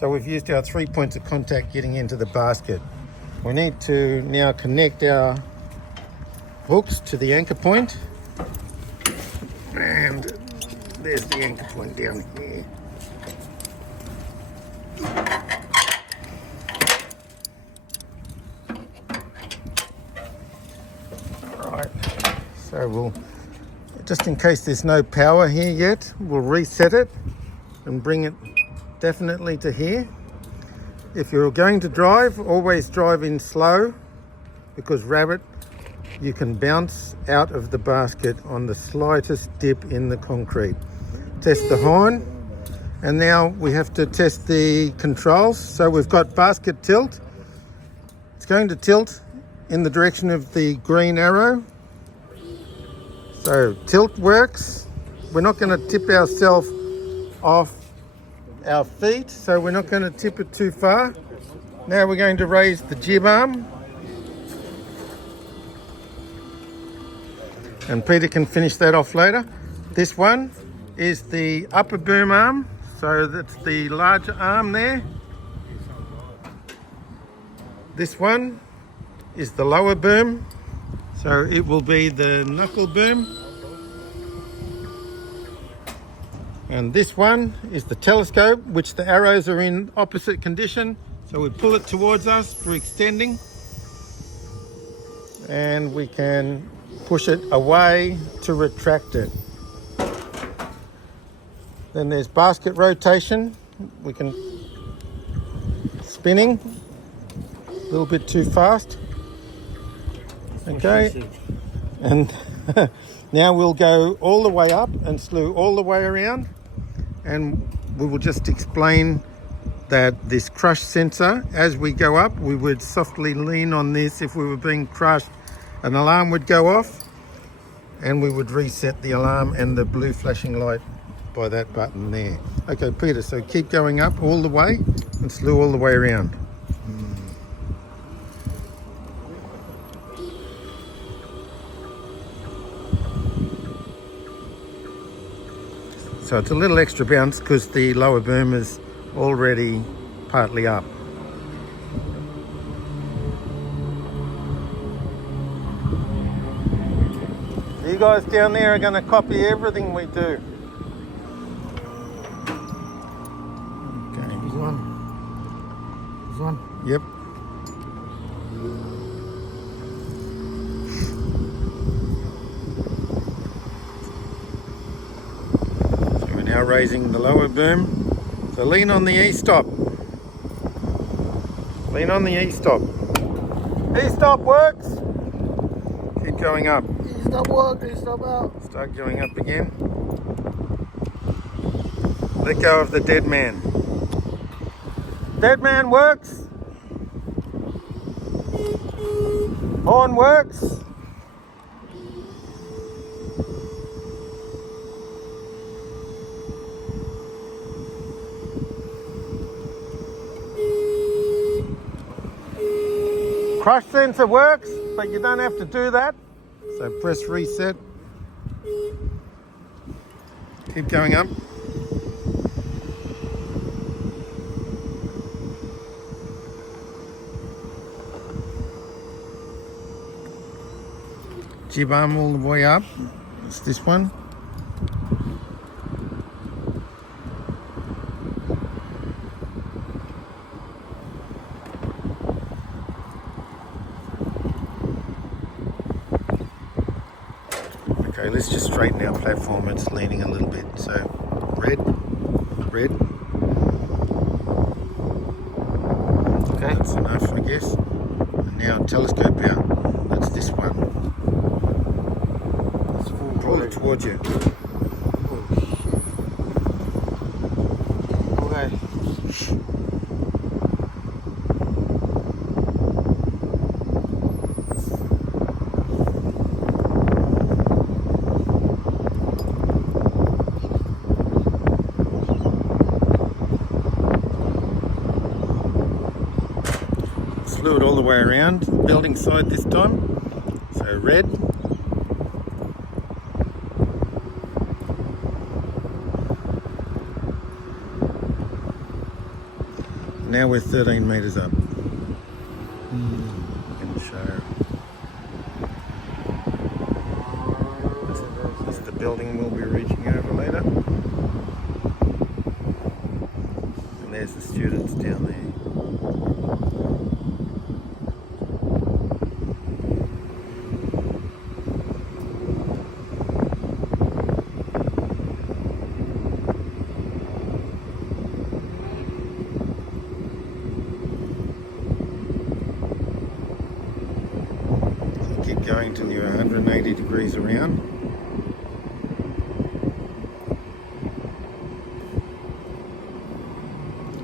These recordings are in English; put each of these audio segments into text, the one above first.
So we've used our 3 points of contact getting into the basket. We need to now connect our hooks to the anchor point. And there's the anchor point down here. Alright, so we'll, just in case there's no power here yet, we'll reset it and bring it definitely to here. If you're going to drive, always drive in slow, because rabbit, you can bounce out of the basket on the slightest dip in the concrete. Test the horn, and now we have to test the controls. So we've got basket tilt. It's going to tilt in the direction of the green arrow. So tilt works. We're not going to tip ourselves off our feet, so we're not going to tip it too far. Now we're going to raise the jib arm, and Peter can finish that off later. This one is the upper boom arm, so that's the larger arm there. This one is the lower boom, so it will be the knuckle boom. And this one is the telescope, which the arrows are in opposite condition. So we pull it towards us for extending, and we can push it away to retract it. Then there's basket rotation. We can spinning a little bit too fast. Okay, and now we'll go all the way up and slew all the way around. And we will just explain that this crush sensor, as we go up, we would softly lean on this. If we were being crushed, an alarm would go off, and we would reset the alarm and the blue flashing light by that button there. Okay, Peter, so keep going up all the way and slew all the way around. So it's a little extra bounce because the lower boom is already partly up. You guys down there are going to copy everything we do. Okay. This one. This one. Yep. Now raising the lower boom. So lean on the E-stop. Lean on the E-stop. E-stop works. Keep going up. E-stop work, E-stop out. Start going up again. Let go of the dead man. Dead man works. Horn works. Crush sensor works, but you don't have to do that. So press reset. Keep going up. Jib arm all the way up. It's this one. Okay, let's just straighten our platform. It's leaning a little bit. So red, red. Okay, that's enough, I guess. And now telescope out. That's this one. Pull it towards you. Okay. Slew it all the way around, building side this time. So red. Now we're 13 metres up. In the show. This is the building we'll be reaching over later. And there's the students down there. Keep going till you're 180 degrees around.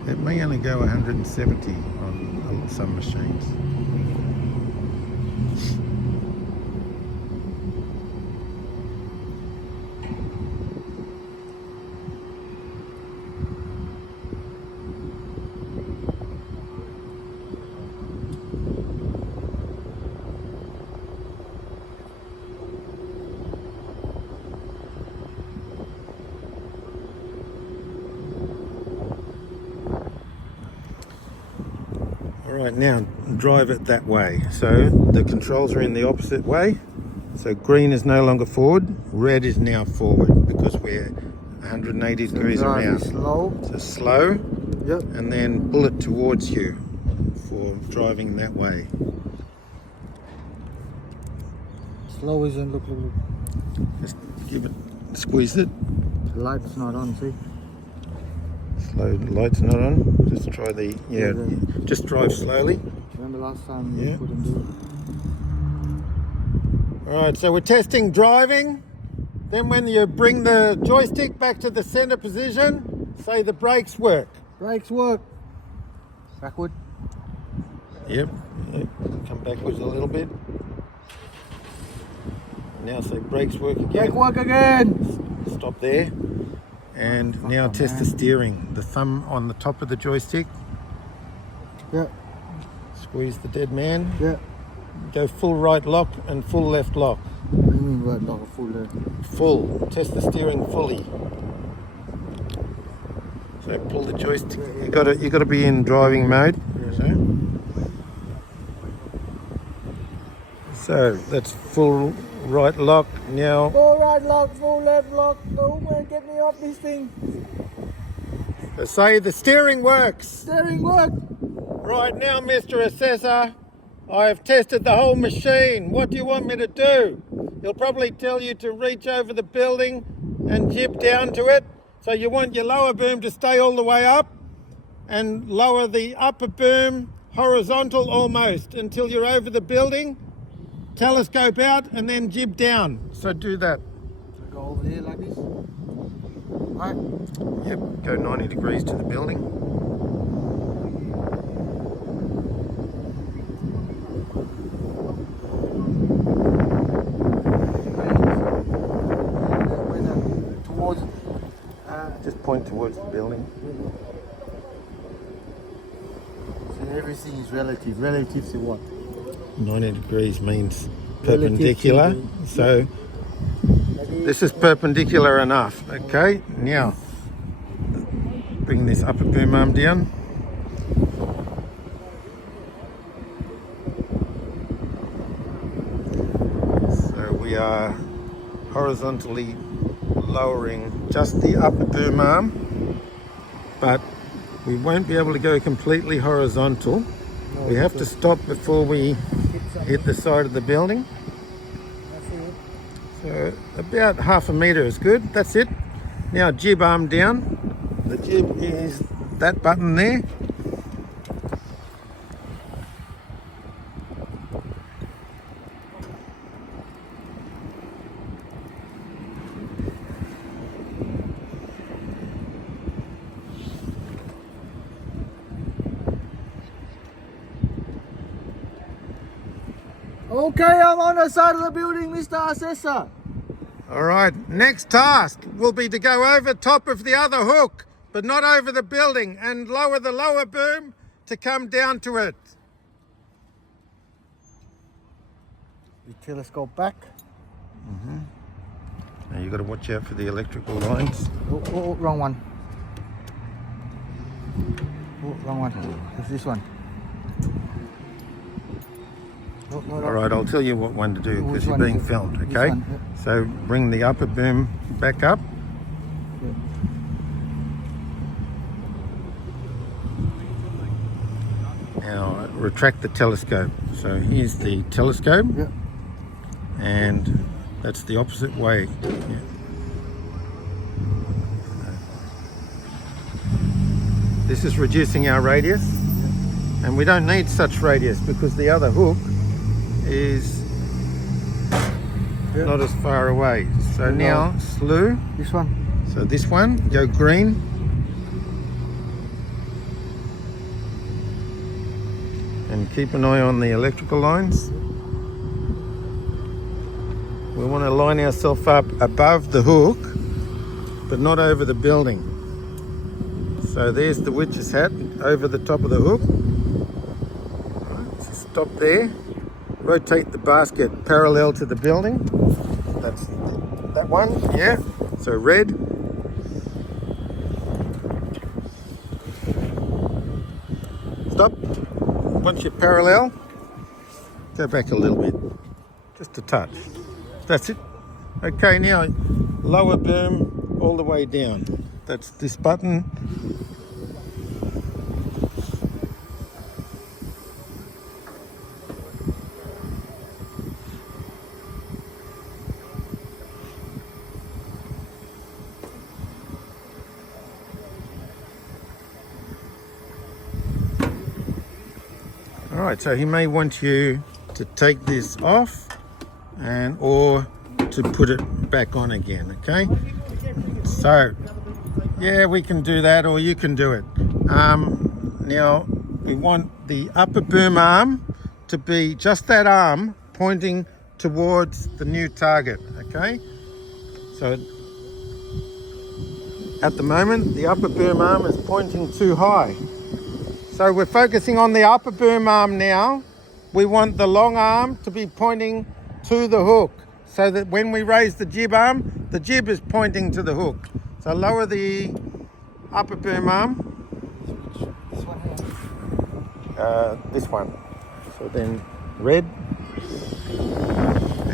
It may only go 170 on some machines. Alright, now drive it that way. So the controls are in the opposite way. So green is no longer forward, red is now forward because we're 180 degrees around. Slow. So slow, Yep. and then pull it towards you for driving that way. Slow isn't look. Just give it, squeeze it. The light's not on, see? Slow, light's not on. Just try the, yeah, just drive slowly. Remember last time Yeah. we couldn't do it? Alright, so we're testing driving. Then when you bring the joystick back to the center position, say the brakes work. Brakes work. Backward. Yep, come backwards a little bit. Now say brakes work again. Brake work again. Stop there. And now test the steering. The thumb on the top of the joystick. Yeah. Squeeze the dead man. Yeah. Go full right lock and full left lock. What do you mean right lock a full there? Full. Test the steering fully. So pull the joystick. You got to be in driving mode. So that's full right lock now. Full right lock, full left lock. No man, get me off this thing. So say the steering works. Steering work. Right now, Mr. Assessor, I have tested the whole machine. What do you want me to do? He'll probably tell you to reach over the building and jib down to it. So you want your lower boom to stay all the way up and lower the upper boom horizontal almost until you're over the building. Telescope out and then jib down. So do that. So go over here like this. Right. Yep, go 90 degrees to the building. Towards. Just point towards the building. So everything is relative. Relative to what? 90 degrees means Relative perpendicular. to So this is perpendicular enough. Okay, now bring this upper boom arm down. So we are horizontally lowering just the upper boom arm, but we won't be able to go completely horizontal. We have to stop before we hit the side of the building. So about half a metre is good. That's it. Now jib arm down. The jib is that button there. Okay, I'm on the side of the building, Mr. Assessor. All right, next task will be to go over top of the other hook, but not over the building, and lower the lower boom to come down to it. The telescope back. Now you've got to watch out for the electrical lines. Oh, wrong one. Oh, Wrong one. It's this one. No, no, no. All right, I'll tell you what one to do Which because you're one being is it? filmed, This okay? one, yeah. So bring the upper boom back up. Yeah. Now retract the telescope. So here's the telescope, Yeah. and that's the opposite way. Yeah. This is reducing our radius, and we don't need such radius because the other hook is not as far away. So now slew. This one. So this one, go green. And keep an eye on the electrical lines. We want to line ourselves up above the hook, but not over the building. So there's the witch's hat over the top of the hook. Right, so stop there. Rotate the basket parallel to the building. That's that one, yeah. So red. Stop. Once you're parallel, go back a little bit, just a touch. That's it. Okay, now lower boom all the way down. That's this button. All right, so he may want you to take this off and or to put it back on again, okay? So, yeah, we can do that or you can do it. Now, we want the upper boom arm to be just that arm pointing towards the new target, okay? So, at the moment, the upper boom arm is pointing too high. So we're focusing on the upper boom arm now. We want the long arm to be pointing to the hook so that when we raise the jib arm, the jib is pointing to the hook. So lower the upper boom arm. This one here. This one. So then red.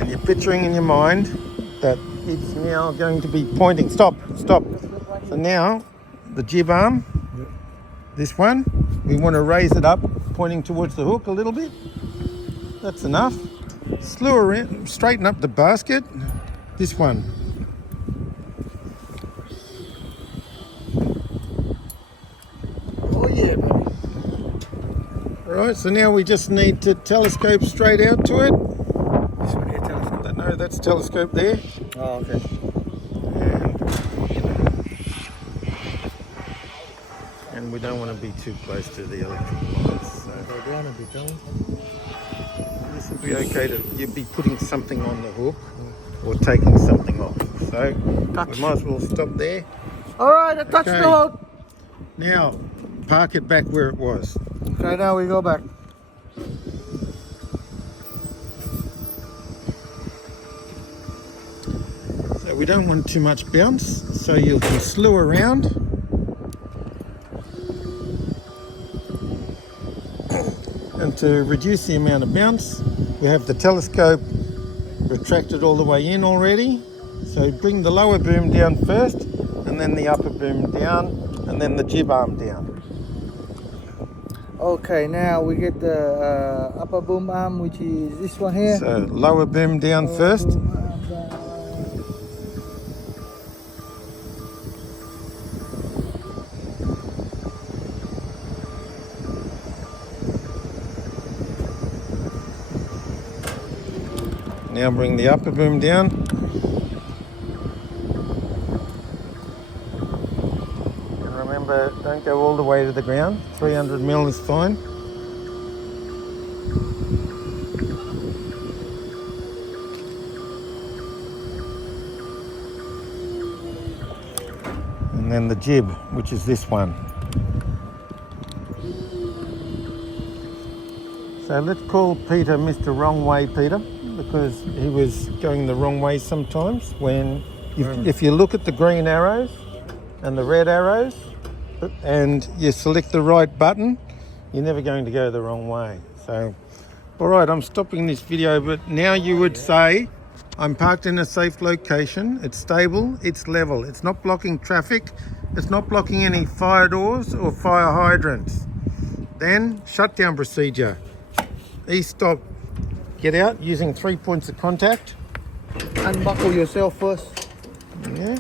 And you're picturing in your mind that it's now going to be pointing. Stop. So now the jib arm, this one, we want to raise it up, pointing towards the hook a little bit. That's enough. Slew around, straighten up the basket. This one. Oh yeah, baby. All right, so now we just need to telescope straight out to it. This one here, telescope. No, that's telescope there. Oh, okay. And we don't want to be too close to the electrical lines. So Go down a bit, don't we? this would be okay to you'd be putting something on the hook or taking something off. So we might as well stop there. All right, I touched the hook. Now park it back where it was. Okay, now we go back. So we don't want too much bounce, so you can slew around. And to reduce the amount of bounce, we have the telescope retracted all the way in already. So bring the lower boom down first, and then the upper boom down, and then the jib arm down. Okay, now we get the upper boom arm, which is this one here. So lower boom down first. Boom arm down. Now bring the upper boom down. And remember, don't go all the way to the ground. 300 mil is fine. And then the jib, which is this one. So let's call Peter Mr. Wrong Way Peter, because he was going the wrong way sometimes. When if you look at the green arrows and the red arrows, and you select the right button, you're never going to go the wrong way. So, all right, I'm stopping this video, but now you would say, I'm parked in a safe location, it's stable, it's level, it's not blocking traffic, it's not blocking any fire doors or fire hydrants. Then, shutdown procedure. E-stop, get out using 3 points of contact. Unbuckle yourself first. Yeah.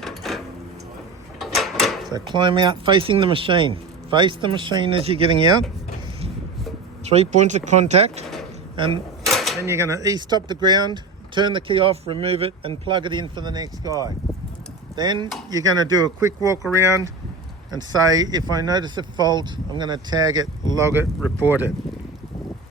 So climb out facing the machine. Face the machine as you're getting out. 3 points of contact, and then you're going to e-stop the ground, turn the key off, remove it, and plug it in for the next guy. Then you're going to do a quick walk around and say, if I notice a fault, I'm going to tag it, log it, report it.